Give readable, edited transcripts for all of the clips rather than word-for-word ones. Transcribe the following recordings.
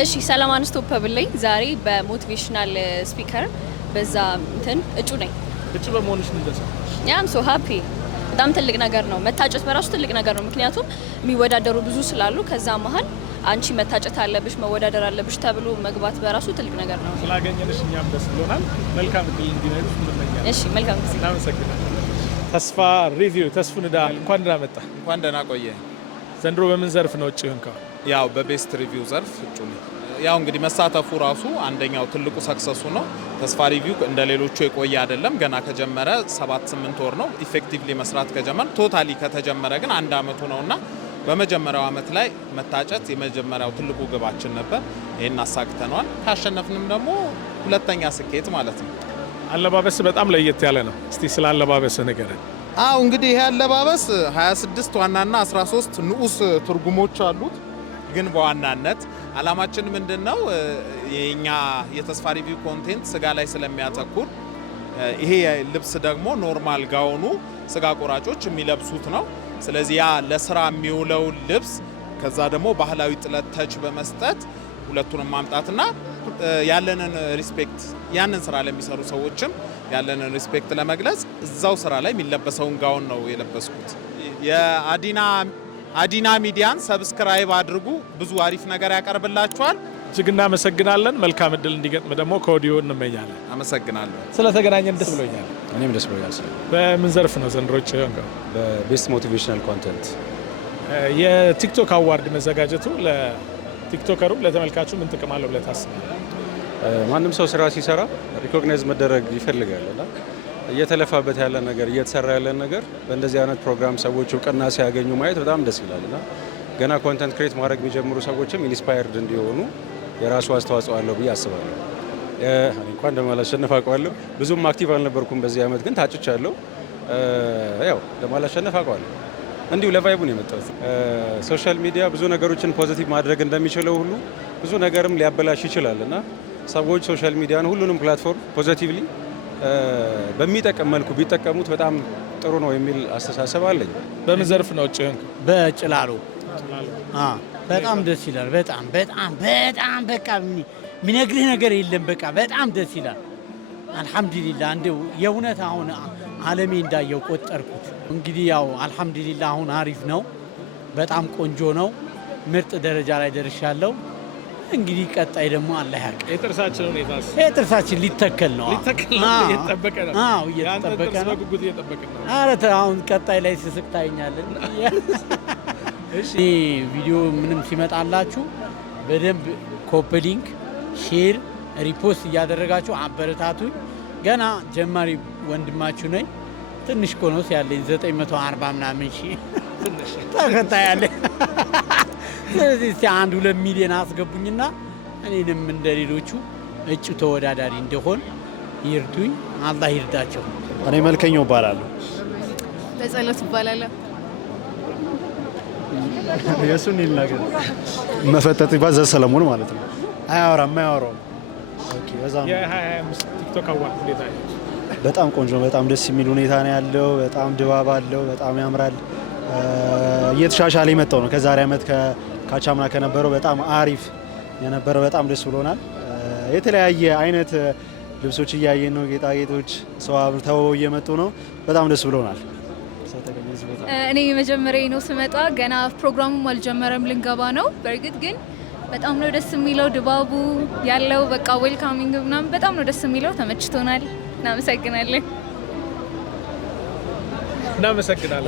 እሺ ሰላም አንስቶፐብል ላይ ዛሬ በሞቲቬሽናል ስፒከር በዛ እንትን እጩ ነኝ። እጩ በመሆንሽ ምን ደስ ያም ሶ ሃፒ በጣም ትልቅ ነገር ነው። መታጨት በራሱ ትልቅ ነገር ነው። ምክንያቱም የሚወዳደሩ ብዙ ስላሉ ከዛ መሀል አንቺ መታጨት አለብሽ መወዳደር አለብሽ ተብሎ መግባት በራሱ ትልቅ ነገር ነው። ስላገኘንሽ እኛም ደስ ብሎናል። መልካም እድል እንዲኖርሽ እንመኛለን። እሺ መልካም ጊዜ። እናመሰግናለን። ተስፋ ሪቪው ተስፉ ንዳ እንኳን ደህና መጣ። እንኳን ደህና ቆየ። ዘንድሮ በምን ዘርፍ ነው እጩ ሆንከው? ያው በቤስት ሪቪው ዘርፍ እጩ ነኝ። ያው እንግዲህ መሳተፉ ራሱ አንደኛው ትልቁ ሰክሰሱ ነው። ተስፋ ሪቪው እንደ ሌሎቹ የቆየ አይደለም። ገና ከጀመረ 7-8 ወር ነው ኢፌክቲቭሊ መስራት ከጀመረ። ቶታሊ ከተጀመረ ግን 1 አመቱ ነውና በመጀመሪያው አመት ላይ መታጨት የመጀመሪያው ትልቁ ግባችን ነበር። ይሄን አሳክተናል። ካሸነፍንም ደግሞ ሁለተኛ ስኬት ማለት ነው። አለባበስ በጣም ለየት ያለ ነው። እስቲ ስለ አለባበስ ንገረን። እንግዲህ ይሄ አለባበስ 26 ዋናና 13 ንዑስ ትርጉሞች አሉት። ግን በዋናነት አላማችን ምንድነው? የኛ የተስፋ ሪቪው ኮንቴንት ስጋ ላይ ስለሚያተኩር ይሄ ልብስ ደግሞ ኖርማል ጋውኑ ስጋ ቆራጮች የሚለብሱት ነው። ስለዚህ ያ ለስራ የሚውለው ልብስ ከዛ ደግሞ ባህላዊ ጥለት ተች በመስጠት ሁለቱንም ማምጣትና ያለንን ሪስፔክት ያንን ስራ ለሚሰሩ ሰዎችም ያለንን ሪስፔክት ለመግለጽ እዛው ስራ ላይ የሚለበሰውን ጋውን ነው የለበስኩት። የአዲና ሚዲያን ሰብስክራይብ አድርጉ። ብዙ አሪፍ ነገር ያቀርብላችኋል። እጅግ እናመሰግናለን። መልካም እድል እንዲገጥም ደግሞ ከወዲሁ እንመኛለን። አመሰግናለሁ። ስለተገናኘን ደስ ብሎኛል። እኔም ደስ ብሎኛል። በምን ዘርፍ ነው ዘንድሮ እጩ ሆንከው? በቤስት ሞቲቬሽናል ኮንተንት። የቲክቶክ አዋርድ መዘጋጀቱ ለቲክቶከሩም ለተመልካቹ ምን ጥቅም አለው ብለህ ታስባለህ? ማንም ሰው ስራ ሲሰራ ሪኮግናይዝ መደረግ ይፈልጋል እና እየተለፋበት ያለ ነገር እየተሰራ ያለ ነገር በእንደዚህ አይነት ፕሮግራም ሰዎች እውቅና ሲያገኙ ማየት በጣም ደስ ይላል እና ገና ኮንተንት ክሬት ማድረግ የሚጀምሩ ሰዎችም ኢንስፓየርድ እንዲሆኑ የራሱ አስተዋጽኦ አለው ብዬ አስባለሁ። እንኳን እንደማላሸነፍ አውቀዋለሁ። ብዙም አክቲቭ አልነበርኩም በዚህ አመት ግን ታጭቻለሁ። ያው እንደማላሸነፍ አውቀዋለሁ። እንዲሁ ለቫይቡ ነው የመጣሁት። ሶሻል ሚዲያ ብዙ ነገሮችን ፖዚቲቭ ማድረግ እንደሚችለው ሁሉ ብዙ ነገርም ሊያበላሽ ይችላል እና ሰዎች ሶሻል ሚዲያን ሁሉንም ፕላትፎርም ፖዚቲቭሊ በሚጠቅም መልኩ ቢጠቀሙት በጣም ጥሩ ነው የሚል አስተሳሰብ አለኝ። በምን ዘርፍ ነው እጩ ሆንከው? በጭላሎ በጣም ደስ ይላል። በጣም በጣም በጣም በቃ የሚነግርህ ነገር የለም። በቃ በጣም ደስ ይላል። አልሐምዱሊላህ እንደው የእውነት አሁን አለሜ እንዳየው ቆጠርኩት። እንግዲህ ያው አልሐምዱሊላህ አሁን አሪፍ ነው። በጣም ቆንጆ ነው። ምርጥ ደረጃ ላይ ደርሻለሁ። እንግዲህ ቀጣይ ደግሞ አላህ ያውቅ። የጥርሳችን ሁኔታስ? የጥርሳችን ሊተከል ነው። እየተጠበቀ ነው። እየተጠበቀ ነው። በጉጉት እየጠበቀ ነው። ኧረ አሁን ቀጣይ ላይ ስስቅ ታይኛለን። እሺ ቪዲዮ ምንም ሲመጣላችሁ በደንብ ኮፒ ሊንክ፣ ሼር፣ ሪፖስት እያደረጋችሁ አበረታቱኝ። ገና ጀማሪ ወንድማችሁ ነኝ። ትንሽ ኮኖስ ያለኝ 940 ምናምን ሺህ ተከታይ ያለኝ። ስለዚህ እስቲ 1-2 ሚሊዮን አስገቡኝና እኔንም እንደሌሎቹ እጩ ተወዳዳሪ እንደሆን ይርዱኝ። አላህ ይርዳቸው። እኔ መልከኛው እባላለሁ። በጸሎት እባላለሁ። የሱን ይልናገር መፈጠጥ ይባዛ ሰለሞን ማለት ነው። አያወራም። ኦኬ በዛ ነው። የ25 ቲክቶክ አዋርድ ሁኔታ በጣም ቆንጆ ነው። በጣም ደስ የሚል ሁኔታ ነው ያለው። በጣም ድባብ አለው። በጣም ያምራል። እየተሻሻለ የመጣው ነው ከዛሬ አመት ካቻምና ከነበረው በጣም አሪፍ የነበረው። በጣም ደስ ብሎናል። የተለያየ አይነት ልብሶች እያየን ነው። ጌጣጌጦች ሰው አብርተው እየመጡ ነው። በጣም ደስ ብሎናል። እኔ የመጀመሪያ ነው ስመጣ። ገና ፕሮግራሙም አልጀመረም ልንገባ ነው። በእርግጥ ግን በጣም ነው ደስ የሚለው ድባቡ ያለው በቃ ዌልካሚንግ ምናምን በጣም ነው ደስ የሚለው። ተመችቶናል። እናመሰግናለን።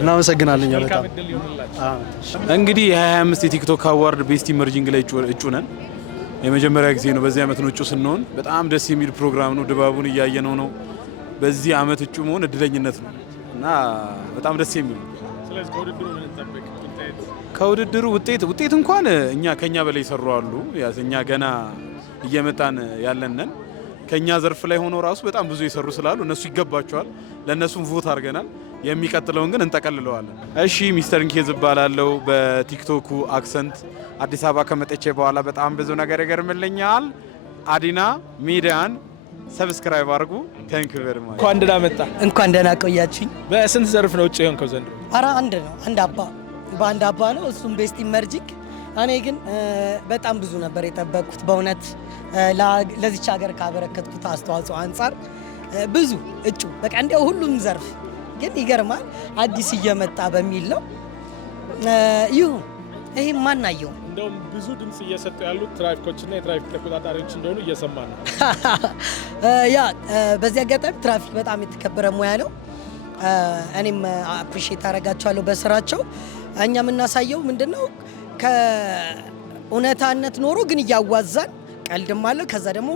እናመሰግናለን። መልካም እድል ይሁንላችሁ። እንግዲህ የ25 የቲክቶክ አዋርድ ቤስት ኢመርጂንግ ላይ እጩ ነን። የመጀመሪያ ጊዜ ነው በዚህ አመት ነው እጩ ስንሆን። በጣም ደስ የሚል ፕሮግራም ነው። ድባቡን እያየነው ነው። በዚህ አመት እጩ መሆን እድለኝነት ነው እና በጣም ደስ የሚል ነው። ስለዚህ ከውድድሩ ምን እንጠብቅ? ከውድድሩ ውጤት እንኳን ከኛ በላይ ይሰሩ አሉ። እኛ ገና እየመጣን ያለንን ከኛ ዘርፍ ላይ ሆኖ ራሱ በጣም ብዙ የሰሩ ስላሉ እነሱ ይገባቸዋል። ለእነሱም ቮት አድርገናል። የሚቀጥለውን ግን እንጠቀልለዋለን። እሺ ሚስተር እንኬዝ እባላለሁ። በቲክቶኩ አክሰንት አዲስ አበባ ከመጠቼ በኋላ በጣም ብዙ ነገር ይገርምልኛል። አዲና ሚዲያን ሰብስክራይብ አድርጉ። ታንክ ዩ ቬሪ ማች። እንኳን ደህና መጣ። እንኳን ደህና ቆያችሁኝ። በስንት ዘርፍ ነው እጩ ሆንከው ዘንድሮ? አንድ ነው። አንድ አባ ነው። እሱም ቤስት ኢመርጂንግ እኔ ግን በጣም ብዙ ነበር የጠበቅኩት በእውነት ለዚች ሀገር ካበረከትኩት አስተዋጽኦ አንጻር ብዙ እጩ በቃ እንደው ሁሉም ዘርፍ ግን ይገርማል አዲስ እየመጣ በሚል ነው ይሁን ይሄ ማናየው እንደውም ብዙ ድምጽ እየሰጡ ያሉት ትራፊኮችና የትራፊክ ተቆጣጣሪዎች እንደሆኑ እየሰማን ነው። ያ በዚህ አጋጣሚ ትራፊክ በጣም የተከበረ ሙያ ነው። እኔም አፕሪሺየት አደርጋቸዋለሁ በስራቸው። እኛ የምናሳየው ምንድነው ከእውነታነት ኖሮ ግን እያዋዛን ቀልድም አለ። ከዛ ደግሞ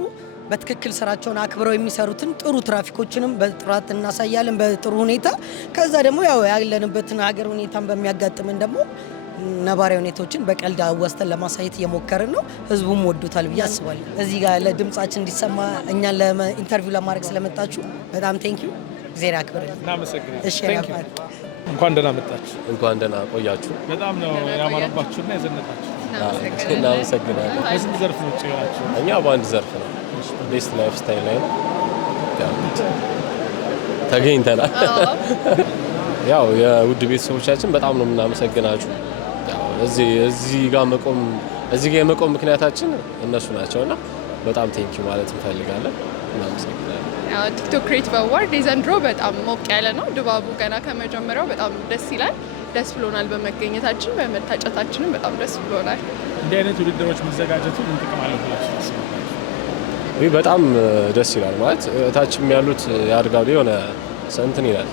በትክክል ስራቸውን አክብረው የሚሰሩትን ጥሩ ትራፊኮችንም በጥራት እናሳያለን በጥሩ ሁኔታ። ከዛ ደግሞ ያው ያለንበትን ሀገር ሁኔታን በሚያጋጥመን ደግሞ ነባራዊ ሁኔታዎችን በቀልድ አዋስተን ለማሳየት እየሞከርን ነው። ህዝቡም ወዶታል ብዬ አስባለሁ። እዚህ ጋር ለድምጻችን እንዲሰማ እኛን ለኢንተርቪው ለማድረግ ስለመጣችሁ በጣም ቴንኪዩ። ዜና አክብረን እናመሰግናለን። እሺ እንኳን ደህና መጣችሁ። እንኳን ደህና ቆያችሁ። በጣም ነው ያማረባችሁና የዘነጣችሁ። እናመሰግናለን። በስንት ዘርፍ ነው ጭራችሁ? እኛ በአንድ ዘርፍ ነው ቤስት ላይፍ ስታይል ላይ ነው ተገኝተናል። ያው የውድ ቤተሰቦቻችን በጣም ነው የምናመሰግናችሁ። እዚህ ጋር የመቆም ምክንያታችን እነሱ ናቸውና በጣም ቴንኪ ማለት እንፈልጋለን። እናመሰግናለን። ቲክቶክ ክሬቲቭ አዋርድ የዘንድሮ በጣም ሞቅ ያለ ነው። ድባቡ ገና ከመጀመሪያው በጣም ደስ ይላል። ደስ ብሎናል በመገኘታችን፣ በመታጨታችንም በጣም ደስ ብሎናል። እንዲህ አይነት ውድድሮች መዘጋጀቱ ምን ጥቅም አለው ብላችሁ ታስባላችሁ? በጣም ደስ ይላል። ማለት ታችም ያሉት ያድጋሉ፣ የሆነ እንትን ይላል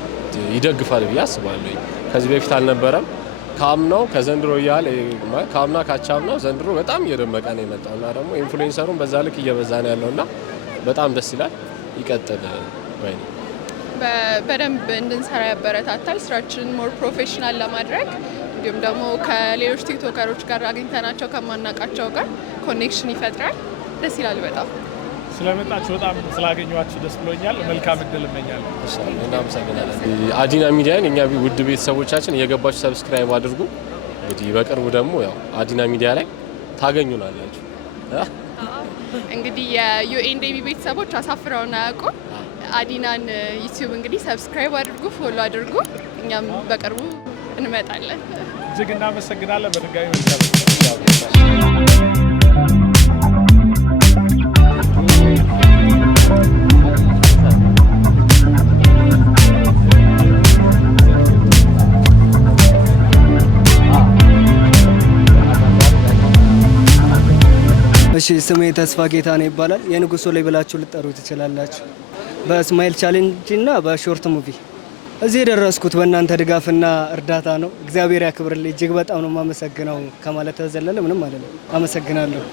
ይደግፋል ብዬ አስባለሁ። ከዚህ በፊት አልነበረም። ካምናው ከዘንድሮ እያለ ካምና ካቻምናው ዘንድሮ በጣም እየደመቀ ነው የመጣው እና ደግሞ ኢንፍሉዌንሰሩን በዛ ልክ እየበዛ ነው ያለውና በጣም ደስ ይላል። ይቀጥል ወይ በደንብ እንድንሰራ ያበረታታል። ስራችንን ሞር ፕሮፌሽናል ለማድረግ እንዲሁም ደግሞ ከሌሎች ቲክቶከሮች ጋር አግኝተናቸው ከማናቃቸው ጋር ኮኔክሽን ይፈጥራል። ደስ ይላል በጣም። ስለመጣችሁ በጣም ስላገኘኋችሁ ደስ ብሎኛል። መልካም እድል እመኛለሁ። እናመሰግናለን። አዲና ሚዲያን እኛ ውድ ቤተሰቦቻችን እየገባችሁ ሰብስክራይብ አድርጉ። እንግዲህ በቅርቡ ደግሞ ያው አዲና ሚዲያ ላይ ታገኙናላችሁ። እንግዲህ የዩኤንዴቢ ቤተሰቦች አሳፍረውን አያውቁም። አዲናን ዩቲዩብ እንግዲህ ሰብስክራይብ አድርጉ፣ ፎሎ አድርጉ። እኛም በቅርቡ እንመጣለን። እጅግ እናመሰግናለን። በድጋሚ እሺ ስሜ ተስፋ ጌታ ነው ይባላል። የንጉሶ ላይ ብላችሁ ልጠሩ ትችላላችሁ። በስማይል ቻሌንጅ እና በሾርት ሙቪ እዚህ የደረስኩት በእናንተ ድጋፍና እርዳታ ነው። እግዚአብሔር ያክብርልኝ። እጅግ በጣም ነው የማመሰግነው። ከማለት ተዘለለ ምንም አይደለም። አመሰግናለሁ።